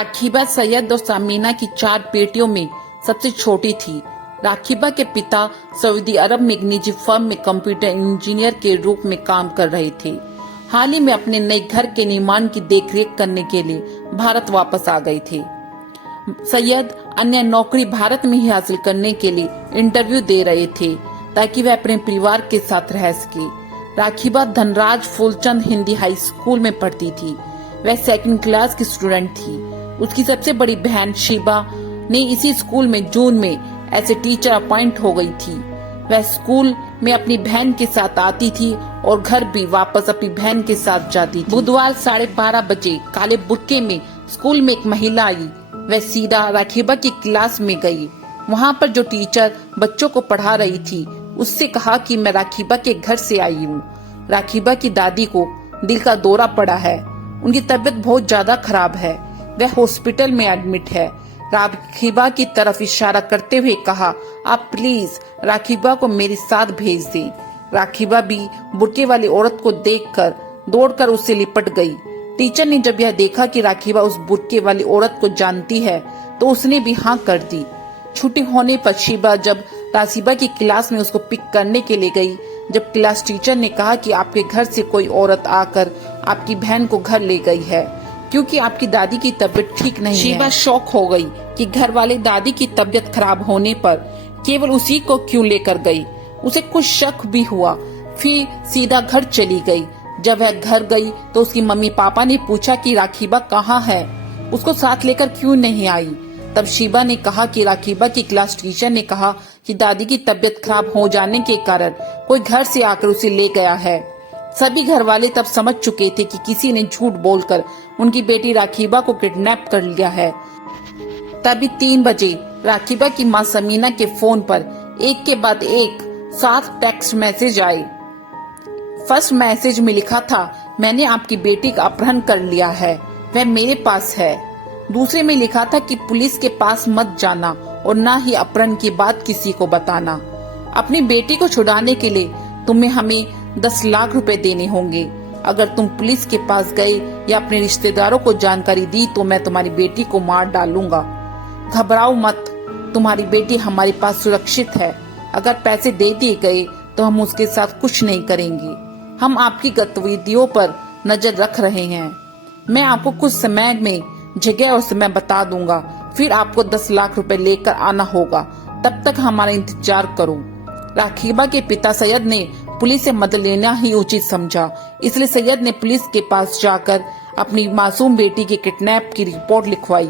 राखीबा सैयद और सामीना की 4 बेटियों में सबसे छोटी थी। राखीबा के पिता सऊदी अरब में एक निजी फर्म में कंप्यूटर इंजीनियर के रूप में काम कर रहे थे। हाल ही में अपने नए घर के निर्माण की देखरेख करने के लिए भारत वापस आ गए थे। सैयद अन्य नौकरी भारत में ही हासिल करने के लिए इंटरव्यू दे रहे थे ताकि वह अपने परिवार के साथ रह सके। राखीबा धनराज फूलचंद हिंदी हाई स्कूल में पढ़ती थी। वह 2nd क्लास की स्टूडेंट थी। उसकी सबसे बड़ी बहन शिबा ने इसी स्कूल में जून में ऐसे टीचर अपॉइंट हो गई थी। वह स्कूल में अपनी बहन के साथ आती थी और घर भी वापस अपनी बहन के साथ जाती थी। बुधवार 12:30 बजे काले बुर्के में स्कूल में एक महिला आई। वह सीधा राखीबा की क्लास में गई। वहाँ पर जो टीचर बच्चों को पढ़ा रही थी उससे कहा कि मैं राखीबा के घर से आई हूँ। राखीबा की दादी को दिल का दौरा पड़ा है। उनकी तबीयत बहुत ज्यादा खराब है। वह हॉस्पिटल में एडमिट है। राखीबा की तरफ इशारा करते हुए कहा, आप प्लीज राखीबा को मेरे साथ भेज दें। राखीबा भी बुर्के वाली औरत को देखकर दौड़कर उससे लिपट गई। टीचर ने जब यह देखा कि राखीबा उस बुर्के वाली औरत को जानती है तो उसने भी हाँ कर दी। छुट्टी होने पर शिबा जब राखीबा की क्लास में उसको पिक करने के लिए गई, जब क्लास टीचर ने कहा कि आपके घर से कोई औरत आकर आपकी बहन को घर ले गई है क्योंकि आपकी दादी की तबीयत ठीक नहीं है। शिबा शॉक हो गई कि घर वाले दादी की तबीयत खराब होने पर केवल उसी को क्यों लेकर गई। उसे कुछ शक भी हुआ। फिर सीधा घर चली गई। जब वह घर गई तो उसकी मम्मी पापा ने पूछा कि राखीबा कहाँ है, उसको साथ लेकर क्यों नहीं आई। तब शिबा ने कहा कि राखीबा की क्लास टीचर ने कहा कि दादी की तबीयत खराब हो जाने के कारण कोई घर से आकर उसे ले गया है। सभी घर वाले तब समझ चुके थे कि किसी ने झूठ बोलकर उनकी बेटी राखीबा को किडनैप कर लिया है। तभी 3 बजे राखीबा की मां समीना के फोन पर एक के बाद एक 7 टेक्स्ट मैसेज आए। फर्स्ट मैसेज में लिखा था, मैंने आपकी बेटी का अपहरण कर लिया है, वह मेरे पास है। दूसरे में लिखा था कि पुलिस के पास मत जाना और ना ही अपहरण की बात किसी को बताना। अपनी बेटी को छुड़ाने के लिए तुम्हें हमें 10 लाख रुपए देने होंगे। अगर तुम पुलिस के पास गए या अपने रिश्तेदारों को जानकारी दी तो मैं तुम्हारी बेटी को मार डालूंगा। घबराओ मत, तुम्हारी बेटी हमारे पास सुरक्षित है। अगर पैसे दे दिए गए तो हम उसके साथ कुछ नहीं करेंगे। हम आपकी गतिविधियों पर नजर रख रहे हैं। मैं आपको कुछ समय में जगह और समय बता दूंगा, फिर आपको 10 लाख रुपए लेकर आना होगा। तब तक हमारा इंतजार करो। राखीबा के पिता सैयद ने पुलिस से मदद लेना ही उचित समझा, इसलिए सैयद ने पुलिस के पास जाकर अपनी मासूम बेटी के किडनैप की रिपोर्ट लिखवाई।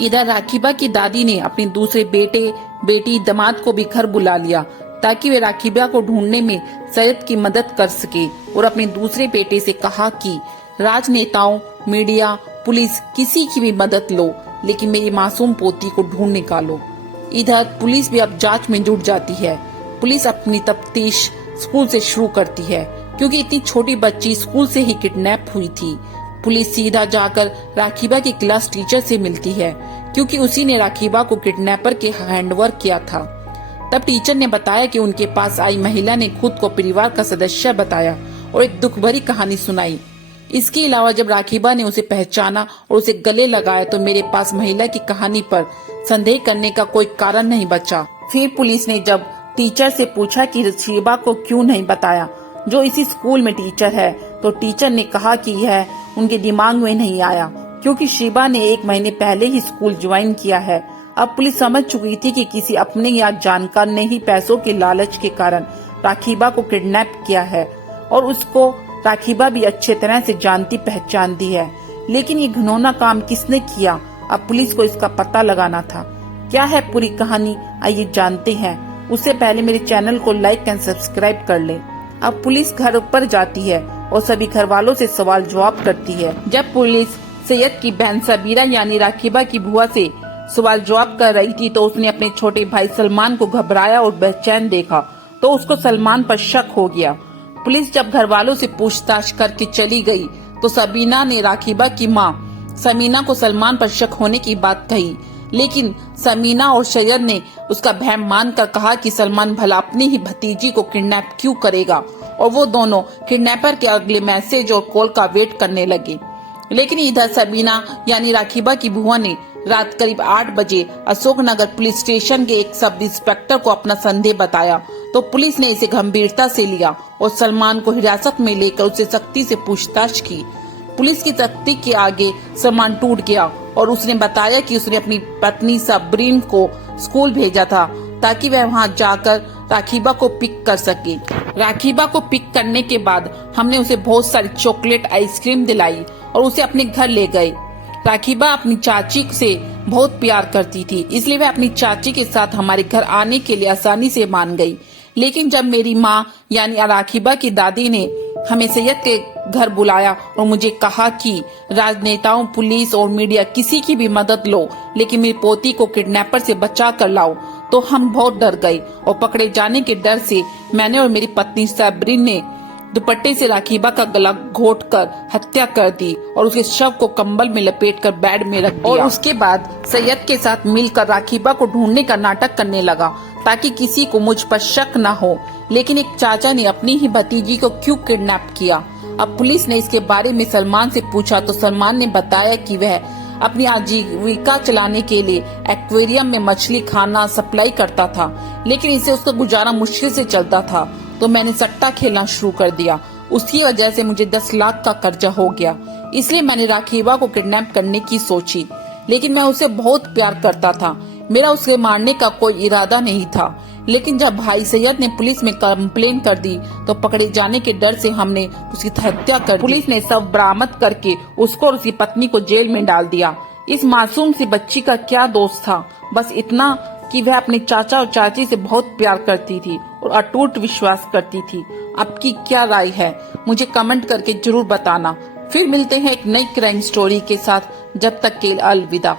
इधर राखीबा की दादी ने अपने दूसरे बेटी दामाद को भी घर बुला लिया ताकि वे राखीबा को ढूंढने में सैयद की मदद कर सके और अपने दूसरे बेटे से कहा कि राजनेताओं, मीडिया, पुलिस किसी की भी मदद लो, लेकिन मेरी मासूम पोती को ढूंढ निकालो। इधर पुलिस भी अब जांच में जुट जाती है। पुलिस अपनी तफ्तीश स्कूल से शुरू करती है क्योंकि इतनी छोटी बच्ची स्कूल से ही किडनैप हुई थी। पुलिस सीधा जाकर राखीबा की क्लास टीचर से मिलती है क्योंकि उसी ने राखीबा को किडनैपर के हैंडओवर किया था। तब टीचर ने बताया कि उनके पास आई महिला ने खुद को परिवार का सदस्य बताया और एक दुख भरी कहानी सुनाई। इसके अलावा जब राखीबा ने उसे पहचाना और उसे गले लगाया तो मेरे पास महिला की कहानी पर संदेह करने का कोई कारण नहीं बचा। फिर पुलिस ने जब टीचर से पूछा कि शिबा को क्यों नहीं बताया, जो इसी स्कूल में टीचर है, तो टीचर ने कहा कि यह उनके दिमाग में नहीं आया क्योंकि शिबा ने 1 महीने पहले ही स्कूल ज्वाइन किया है। अब पुलिस समझ चुकी थी कि किसी अपने या जानकार ने ही पैसों के लालच के कारण राखीबा को किडनैप किया है और उसको राखीबा भी अच्छे तरह से जानती पहचानती है। लेकिन ये घिनौना काम किसने किया, अब पुलिस को इसका पता लगाना था। क्या है पूरी कहानी, आइए जानते हैं। उससे पहले मेरे चैनल को लाइक एंड सब्सक्राइब कर ले। अब पुलिस घर पर जाती है और सभी घर वालों से सवाल जवाब करती है। जब पुलिस सैयद की बहन सबीरा यानी राखीबा की बुआ से सवाल जवाब कर रही थी तो उसने अपने छोटे भाई सलमान को घबराया और बेचैन देखा तो उसको सलमान पर शक हो गया। पुलिस जब घर वालों से पूछताछ करके चली गई तो सबीना ने राखीबा की मां समीना को सलमान पर शक होने की बात कही, लेकिन समीना और सैयद ने उसका भ्रम मानकर कहा कि सलमान भला अपनी ही भतीजी को किडनैप क्यों करेगा और वो दोनों किडनैपर के अगले मैसेज और कॉल का वेट करने लगे। लेकिन इधर सबीना यानी राखीबा की बुआ ने रात करीब 8 बजे अशोकनगर पुलिस स्टेशन के एक सब इंस्पेक्टर को अपना संदेह बताया, तो पुलिस ने इसे गंभीरता से लिया और सलमान को हिरासत में लेकर उसे सख्ती से पूछताछ की। पुलिस की सख्ती के आगे सलमान टूट गया और उसने बताया कि उसने अपनी पत्नी सबरीन को स्कूल भेजा था ताकि वह वहां जाकर राखीबा को पिक कर सके। राखीबा को पिक करने के बाद हमने उसे बहुत सारी चॉकलेट आइसक्रीम दिलाई और उसे अपने घर ले गए। राखीबा अपनी चाची से बहुत प्यार करती थी, इसलिए वह अपनी चाची के साथ हमारे घर आने के लिए आसानी से मान गई। लेकिन जब मेरी माँ यानी राखीबा की दादी ने हमें सैयद के घर बुलाया और मुझे कहा कि राजनेताओं, पुलिस और मीडिया किसी की भी मदद लो, लेकिन मेरी पोती को किडनैपर से बचा कर लाओ, तो हम बहुत डर गए और पकड़े जाने के डर से मैंने और मेरी पत्नी सबरीन ने दुपट्टे से राखीबा का गला घोटकर हत्या कर दी और उसके शव को कंबल में लपेटकर बेड में रख दिया। और उसके बाद सैयद के साथ मिलकर राखीबा को ढूंढने का नाटक करने लगा ताकि किसी को मुझ पर शक न हो। लेकिन एक चाचा ने अपनी ही भतीजी को क्यों किडनैप किया? अब पुलिस ने इसके बारे में सलमान से पूछा तो सलमान ने बताया कि वह अपनी आजीविका चलाने के लिए एक्वेरियम में मछली खाना सप्लाई करता था, लेकिन इससे उसका गुजारा मुश्किल से चलता था। तो मैंने सट्टा खेलना शुरू कर दिया। उसकी वजह से मुझे 10 लाख का कर्जा हो गया, इसलिए मैंने राखीबा को किडनैप करने की सोची। लेकिन मैं उसे बहुत प्यार करता था, मेरा उसे मारने का कोई इरादा नहीं था। लेकिन जब भाई सैयद ने पुलिस में कंप्लेन कर दी तो पकड़े जाने के डर से हमने उसकी हत्या कर दी। पुलिस ने सब बरामद करके उसको और उसकी पत्नी को जेल में डाल दिया। इस मासूम सी बच्ची का क्या दोष था? बस इतना कि वह अपने चाचा और चाची से बहुत प्यार करती थी और अटूट विश्वास करती थी। आपकी क्या राय है? मुझे कमेंट करके जरूर बताना। फिर मिलते हैं एक नई क्राइम स्टोरी के साथ। जब तक के लिए अलविदा।